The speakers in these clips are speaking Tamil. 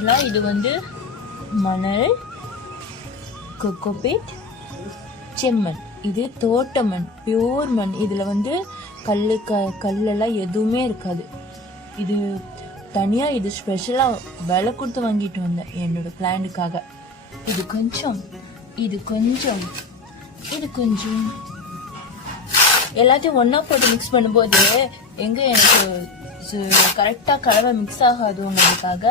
ஆக்சுவலாக இது வந்து மணல், கொக்கோபீட், செம்மண். இது தோட்ட மண், பியூர் மண். இதில் வந்து கல்லெல்லாம் எதுவுமே இருக்காது. இது தனியாக இது ஸ்பெஷலாக விலை கொடுத்து வாங்கிட்டு வந்தேன் என்னோட பிளான்ட்டுக்காக. இது கொஞ்சம் எல்லாத்தையும் ஒன்றா போட்டு மிக்ஸ் பண்ணும்போது எங்கே எனக்கு கரெக்டாக கலவை மிக்ஸ் ஆகாதுங்கிறதுக்காக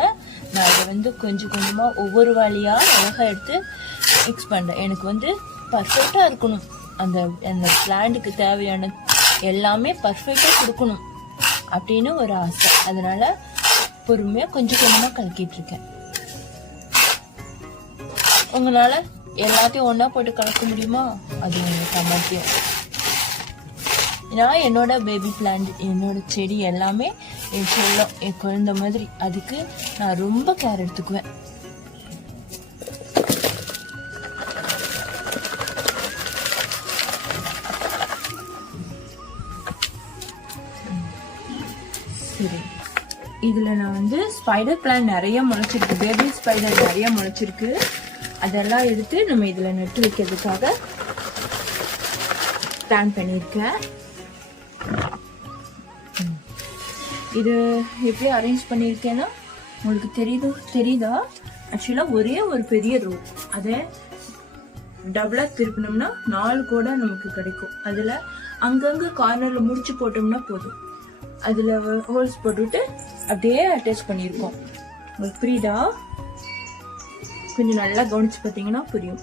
நான் அதை வந்து கொஞ்சம் கொஞ்சமாக ஒவ்வொரு வாளியாக அழகாக எடுத்து மிக்ஸ் பண்ணுறேன். எனக்கு வந்து பர்ஃபெக்டாக இருக்கணும். அந்த பிளான்ட்டுக்கு தேவையான எல்லாமே பர்ஃபெக்டாக கொடுக்கணும் அப்படின்னு ஒரு ஆசை. அதனால பொறுமையாக கொஞ்சம் கொஞ்சமாக கலக்கிட்டு இருக்கேன். உங்களால் எல்லாத்தையும் ஒன்றா போட்டு கலக்க முடியுமா? அது உங்களுக்கு சாமர்த்தியம். நான் என்னோட பேபி பிளான்ட், என்னோட செடி எல்லாமே என் செல்லம், என் குழந்தை மாதிரி. அதுக்கு நான் ரொம்ப கேர் எடுத்துக்குவேன். சரி, இதில் நான் வந்து ஸ்பைடர் பிளான்ட் நிறைய முளைச்சிருக்கு, பேபி ஸ்பைடர் நிறைய முளைச்சிருக்கு. அதெல்லாம் எடுத்து நம்ம இதில் நட்டு வைக்கிறதுக்காக பிளான் பண்ணியிருக்கேன். இது எப்படி அரேஞ்ச் பண்ணியிருக்கேன்னா உங்களுக்கு தெரியுதா? ஆக்சுவலாக ஒரே ஒரு பெரிய ரோ, அதை டபுளாக திருப்பினோம்னா 4 கூட நமக்கு கிடைக்கும். அதில் அங்கங்கே கார்னரில் முடிச்சு போட்டோம்னா போதும். அதில் ஹோல்ஸ் போட்டுவிட்டு அப்படியே அட்டாச் பண்ணியிருக்கோம். உங்களுக்கு புரியுதா? கொஞ்சம் நல்லா கவனிச்சு பார்த்தீங்கன்னா புரியும்.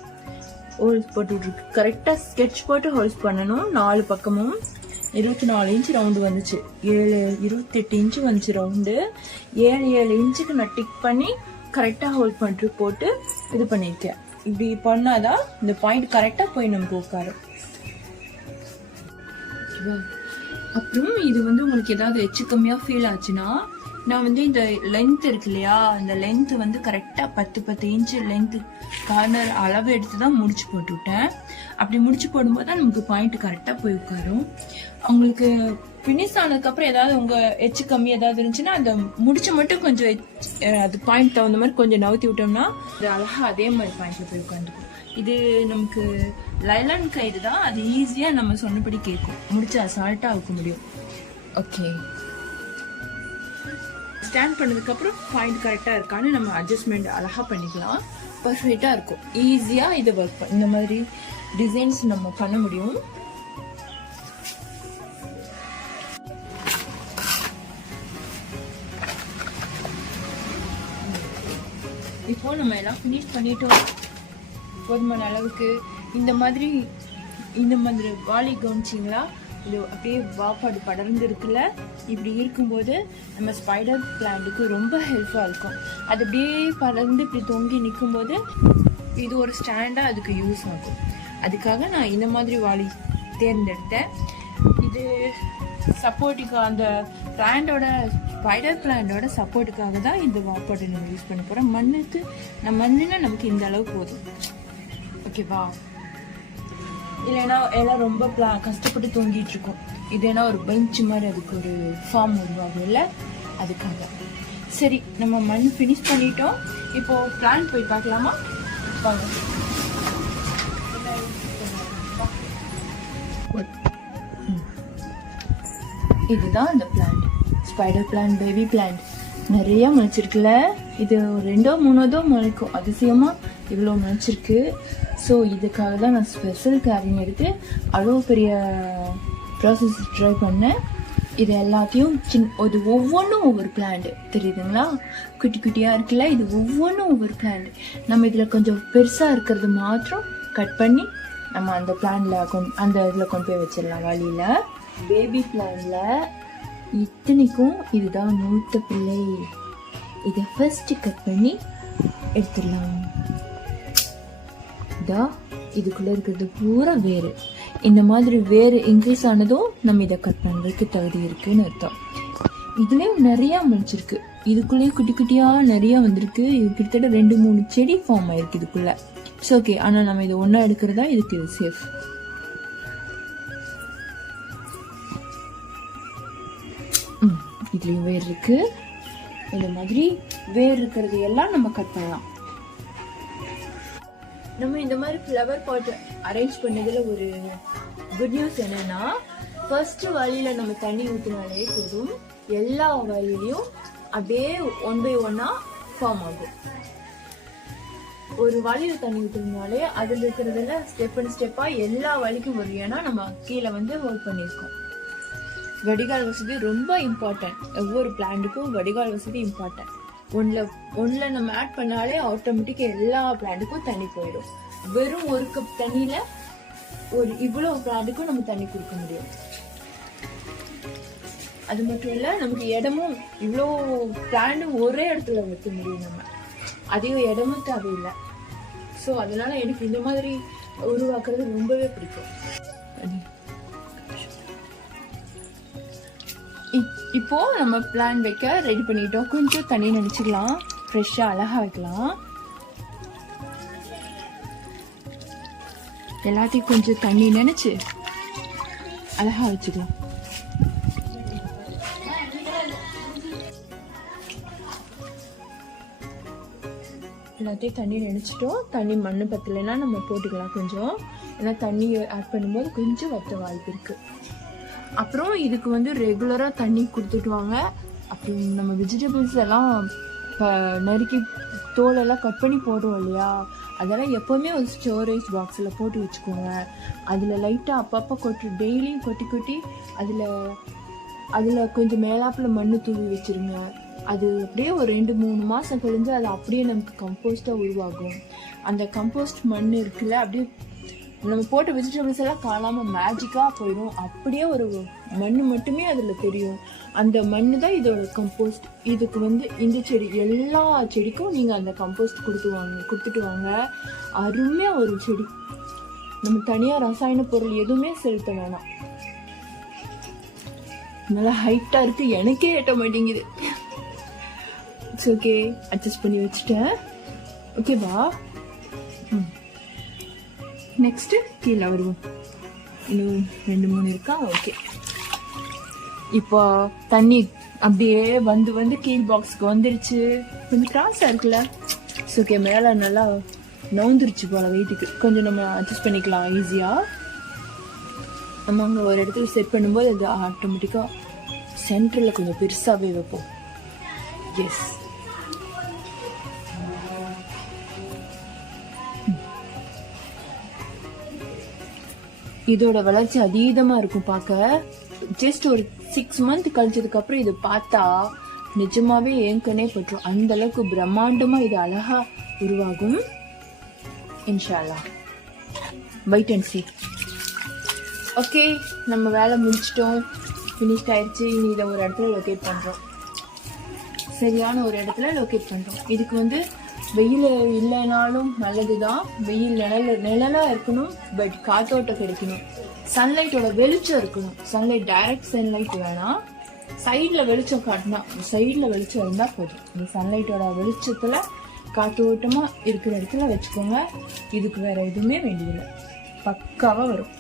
ஹோல்ஸ் போட்டுருக்கு. கரெக்டாக ஸ்கெட்ச் போட்டு ஹோல்ஸ் பண்ணணும். 4 பக்கமும் 24 இன்ச்சு ரவுண்டு வந்துச்சு. 28 இன்ச்சு வந்துச்சு ரவுண்டு. 7 இன்ச்சுக்கு நான் டிக் பண்ணி கரெக்டாக ஹோல்ஸ் பண்ணிட்டு போட்டு இது பண்ணியிருக்கேன். இப்படி பண்ணாதான் இந்த பாயிண்ட் கரெக்டாக போய் நமக்கு உட்காரும். அப்புறம் இது வந்து உங்களுக்கு ஏதாவது எச்சு கம்மியாக ஃபீல் ஆச்சுன்னா நான் வந்து இந்த லென்த் இருக்கு இல்லையா, இந்த லென்த் வந்து கரெக்டாக 10 இன்ச்சு லென்த்து கார்னர் அளவு எடுத்து தான் முடிச்சு போட்டுவிட்டேன். அப்படி முடிச்சு போடும்போது தான் நமக்கு பாயிண்ட் கரெக்டாக போய் உட்காரும். உங்களுக்கு ஃபினிஷ் ஆனதுக்கப்புறம் ஏதாவது உங்கள் எச்சு கம்மி ஏதாவது இருந்துச்சுன்னா அந்த முடிச்சு மட்டும் கொஞ்சம் அது பாயிண்ட் தகுந்த மாதிரி கொஞ்சம் நவுத்தி விட்டோம்னா அது அழகாக அதே மாதிரி பாயிண்ட்ல போய் உட்காந்துக்கும். இது நமக்கு லைலான் கயிறு தான், அது ஈஸியாக நம்ம சொன்னபடி கேட்கும். முடிச்சு அசால்ட்டாக வைக்க முடியும். ஓகே, ஸ்டாண்ட் பண்ணதுக்கப்புறம் பாயிண்ட் கரெக்டாக இருக்கான்னு நம்ம அட்ஜஸ்ட்மெண்ட் அழகாக பண்ணிக்கலாம். பர்ஃபெக்டாக இருக்கும். ஈஸியாக இதை ஒர்க் இந்த மாதிரி டிசைன்ஸ் நம்ம பண்ண முடியும். இப்போ நம்ம எல்லாம் ஃபினிஷ் பண்ணிட்டோம். போதுமான அளவுக்கு இந்த மாதிரி வாளி கவனிச்சிங்களா? இது அப்படியே வாப்பாடு படர்ந்து இருக்குல்ல. இப்படி இருக்கும்போது நம்ம ஸ்பைடர் பிளான்ட்டுக்கு ரொம்ப ஹெல்ப்ஃபுல்லாக இருக்கும். அது அப்படியே படர்ந்து இப்படி தொங்கி நிற்கும்போது இது ஒரு ஸ்டாண்டாக அதுக்கு யூஸ் ஆகும். அதுக்காக நான் இந்த மாதிரி வாளி தேர்ந்தெடுத்தேன். இது சப்போர்ட்டுக்கு அந்த பிளான்டோட ஸ்பைடர் பிளான்டோட சப்போர்ட்டுக்காக தான் இந்த வாப்பாட்டை நம்ம யூஸ் பண்ண போகிறோம். மண்ணுன்னா நமக்கு இந்த அளவு போதும். ஓகேவா? இல்லைன்னா எல்லாம் ரொம்ப கஷ்டப்பட்டு தூங்கிட்டு இருக்கோம். இதுனா ஒரு பெஞ்ச் மாதிரி அதுக்கு ஒரு ஃபார்ம் உருவாகும் இல்லை, அதுக்காக. சரி, நம்ம மண் ஃபினிஷ் பண்ணிட்டோம். இப்போ பிளான் போய் பார்க்கலாமா? வாங்க. இதுதான் அந்த plant, spider plant, baby plant. நிறைய முளைச்சிருக்குல்ல. இது 2 3 முளைக்கும். அதிசயமாக இவ்வளோ முளைச்சிருக்கு. ஸோ இதுக்காக தான் நான் ஸ்பெஷல் கேரிங் எடுத்து அவ்வளோ பெரிய ப்ராசஸ் ட்ரை பண்ணேன். இது எல்லாத்தையும் இது ஒவ்வொன்றும் ஒவ்வொரு பிளான்ட் தெரியுதுங்களா? குட்டி குட்டியாக இருக்குல்ல, இது ஒவ்வொன்றும் ஒவ்வொரு பிளான்ட். நம்ம இதில் கொஞ்சம் பெருசாக இருக்கிறது மாத்திரம் கட் பண்ணி நம்ம அந்த பிளான்ல அந்த இதில் கொண்டு போய் வச்சிடலாம் வழியில். பேபி பிளான்ல இத்தனைக்கும் இதுதான் மூத்த பிள்ளை. இதை ஃபர்ஸ்ட் கட் பண்ணி எடுத்துடலாம். இதுக்குள்ள இருக்கிறது பூரா வேறு. இந்த மாதிரி வேறு இன்க்ரீஸ் ஆனதும் நம்ம இதை கட் பண்ணுறதுக்கு தகுதி இருக்குன்னு அர்த்தம். இதுலேயும் நிறையா முளைச்சிருக்கு. இதுக்குள்ளேயும் குட்டி குட்டியாக நிறையா வந்திருக்கு. இது கிட்டத்தட்ட 2 3 செடி ஃபார்ம் ஆயிருக்கு இதுக்குள்ள. It's okay. ஆனால் நம்ம இதை ஒன்றா எடுக்கிறதா இதுக்கு இது சேஃப். இதுலேயும் வேறு இருக்கு. இந்த மாதிரி வேர் இருக்கிறது எல்லாம் நம்ம கட் பண்ணலாம். நம்ம இந்த மாதிரி ஃப்ளவர் பாட் அரேஞ்ச் பண்ணதுல ஒரு குட் நியூஸ் என்னன்னா, ஃபர்ஸ்ட் வாளியில நம்ம தண்ணி ஊற்றினாலே போதும், எல்லா வாளிலையும் அப்படியே 1 by 1 ஃபார்ம் ஆகும். ஒரு வாளியில தண்ணி ஊற்றினாலே அதுல இருக்கிறதுல ஸ்டெப் அண்ட் ஸ்டெப்பா எல்லா வாளிக்கும் வரும். ஏன்னா நம்ம கீழே ஹோல்ட் பண்ணியிருக்கோம். வடிகால் வசதி ரொம்ப இம்பார்ட்டன்ட். ஒவ்வொரு பிளான்ட்டுக்கும் வடிகால் வசதி இம்பார்ட்டன்ட். ஒன்ல நம்ம ஆட் பண்ணாலே ஆட்டோமேட்டிக்கா எல்லா பிளான்ட்டுக்கும் தண்ணி போயிடும். வெறும் 1 கப் தண்ணியில இவ்வளவு பிளான்ட்டுக்கும் நம்ம தண்ணி கொடுக்க முடியும். அது மட்டும் இல்ல, நமக்கு இடமும் இவ்வளோ பிளான்ட் ஒரே இடத்துல வைக்க முடியும். நம்ம அதிக இடமும் தேவையில்லை. ஸோ அதனால எனக்கு இந்த மாதிரி உருவாக்குறது ரொம்பவே பிடிக்கும். இப்போ நம்ம பிளான் வைக்க ரெடி பண்ணிட்டோம். கொஞ்சம் தண்ணி நினைச்சுக்கலாம், ஃப்ரெஷ்ஷா அழகா வைக்கலாம். எல்லாத்தையும் கொஞ்சம் தண்ணி நினைச்சு அழகா வச்சுக்கலாம். எல்லாத்தையும் தண்ணி நினைச்சிட்டோம். தண்ணி மண்ணு பத்தலைன்னா நம்ம போட்டுக்கலாம் கொஞ்சம். ஏன்னா தண்ணி ஆட் பண்ணும்போது கொஞ்சம் வத்த வாய்ப்பு இருக்கு. அப்புறம் இதுக்கு ரெகுலரா தண்ணி கொடுத்துட்டு வாங்க. அப்புறம் நம்ம வெஜிடபிள்ஸ் எல்லாம் நறுக்கி தோலெல்லாம் கட் பண்ணி போடுவோம் இல்லையா, அதெல்லாம் எப்பவுமே ஒரு ஸ்டோரேஜ் பாக்ஸில் போட்டு வச்சுக்கோங்க. அதில் லைட்டாக அப்பப்போ டெய்லியும் கொட்டி அதில் கொஞ்சம் மேலாப்பில் மண்ணு தூவி வச்சிருங்க. அது அப்படியே ஒரு 2-3 மாதம் கழிஞ்சு அது அப்படியே நமக்கு கம்போஸ்டாக உருவாகும். அந்த கம்போஸ்ட் மண் இருக்குல்ல, அப்படியே நம்ம போட்ட வெஜிடபிள்ஸ் எல்லாம் காணாமல் மேஜிக்காக போயிடும். அப்படியே ஒரு மண் மட்டுமே அதில் தெரியும். அந்த மண் தான் இதோட கம்போஸ்ட். இதுக்கு இந்த செடி எல்லா செடிக்கும் நீங்கள் அந்த கம்போஸ்ட் கொடுத்துட்டு வாங்க. அருமையாக ஒரு செடி. நம்ம தனியாக ரசாயன பொருள் எதுவுமே செலுத்த வேணாம். நல்லா ஹைட்டாக இருக்குது, எனக்கே எட்ட மாட்டேங்குது. இட்ஸ் ஓகே, அட்ஜஸ்ட் பண்ணி வச்சுட்டேன். ஓகேவா? நெக்ஸ்ட்டு கீழே வருவோம். இன்னும் 2-3 இருக்கா? ஓகே. இப்போ தண்ணி அப்படியே கீழ் பாக்ஸுக்கு வந்துருச்சு. கொஞ்சம் கிராஸாக இருக்குல்ல. இட்ஸ் ஓகே, மேலே நல்லா நவுந்துருச்சு போல வெயிட்டுக்கு. கொஞ்சம் நம்ம அட்ஜஸ்ட் பண்ணிக்கலாம் ஈஸியாக. நம்ம அங்கே ஒரு இடத்துல செட் பண்ணும்போது அது ஆட்டோமேட்டிக்காக சென்டரில் கொஞ்சம் பெருசாகவே வைப்போம். எஸ், இதோட வளர்ச்சி அதீதமா இருக்கும் பார்க்க. ஜஸ்ட் ஒரு 6 மந்த் கழிச்சதுக்கு அப்புறம் இது பார்த்தா நிஜமாவே ஏங்கனே பற்றும். அந்த அளவுக்கு பிரம்மாண்டமா இது அழகா உருவாகும். இன்ஷா அல்லாஹ், வெயிட் அண்ட் see. ஓகே, நம்ம வேலை முடிச்சிட்டோம், ஃபினிஷ்ட் ஆயிடுச்சு. இனி இதை ஒரு இடத்துல லொக்கேட் பண்றோம். சரியான ஒரு இடத்துல லொக்கேட் பண்றோம். இதுக்கு வெயில் இல்லைனாலும் நல்லதுதான். வெயில் நிழலா இருக்கணும், பட் காத்தோட்டம் கிடைக்கணும். சன்லைட்டோட வெளிச்சம் இருக்கணும். சன்லைட் டைரக்ட் சன்லைட் வேணாம், சைட்ல வெளிச்சம் காட்டினா, சைட்ல வெளிச்சம் இருந்தா போதும். இந்த சன்லைட்டோட வெளிச்சத்துல காத்தோட்டமா இருக்கிற இடத்துல வச்சுக்கோங்க. இதுக்கு வேற எதுவுமே வேண்டியதில்லை, பக்காவா வரும்.